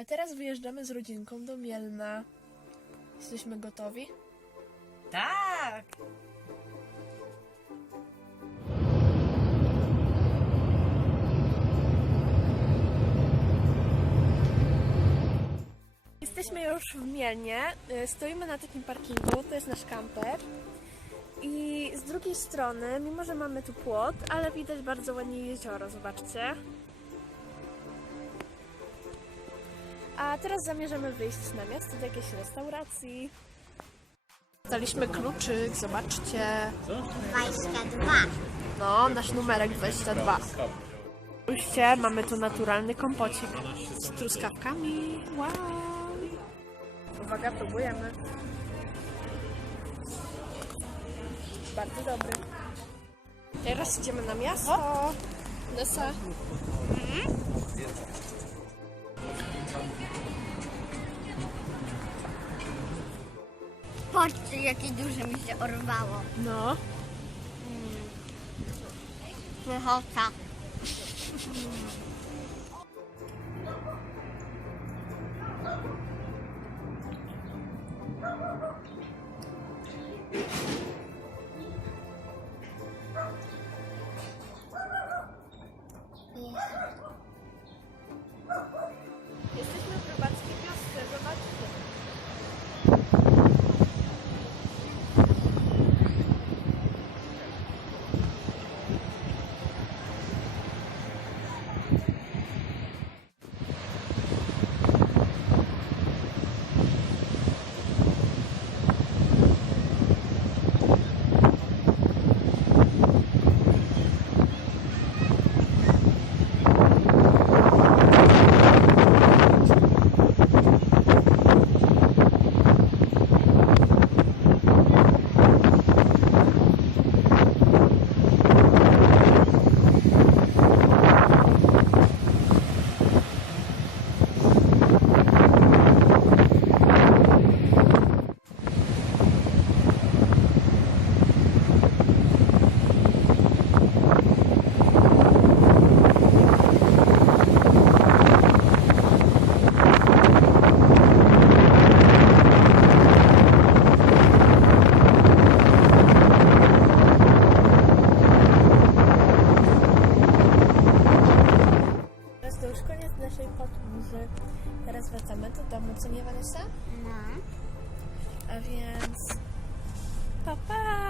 A teraz wyjeżdżamy z rodzinką do Mielna. Jesteśmy gotowi? Tak! Jesteśmy już w Mielnie. Y, Stoimy na takim parkingu, to jest nasz kamper. I z drugiej strony, mimo że mamy tu płot, ale widać bardzo ładnie jezioro, zobaczcie. A teraz zamierzamy wyjść na miasto do jakiejś restauracji. Daliśmy kluczyk, zobaczcie. 22. No, nasz numerek 22. Spójrzcie, mamy tu naturalny kompocik z truskawkami. Wow! Uwaga, próbujemy. Bardzo dobry. Teraz idziemy na miasto. Nessa. Patrzcie, jakie duże mi się orwało. No. Pychota. Jesteśmy w rybackiej wiosce, zobaczcie. Teraz to już koniec naszej podróży. Teraz wracamy do domu, co nie Vanessa? No. A więc... Pa, pa!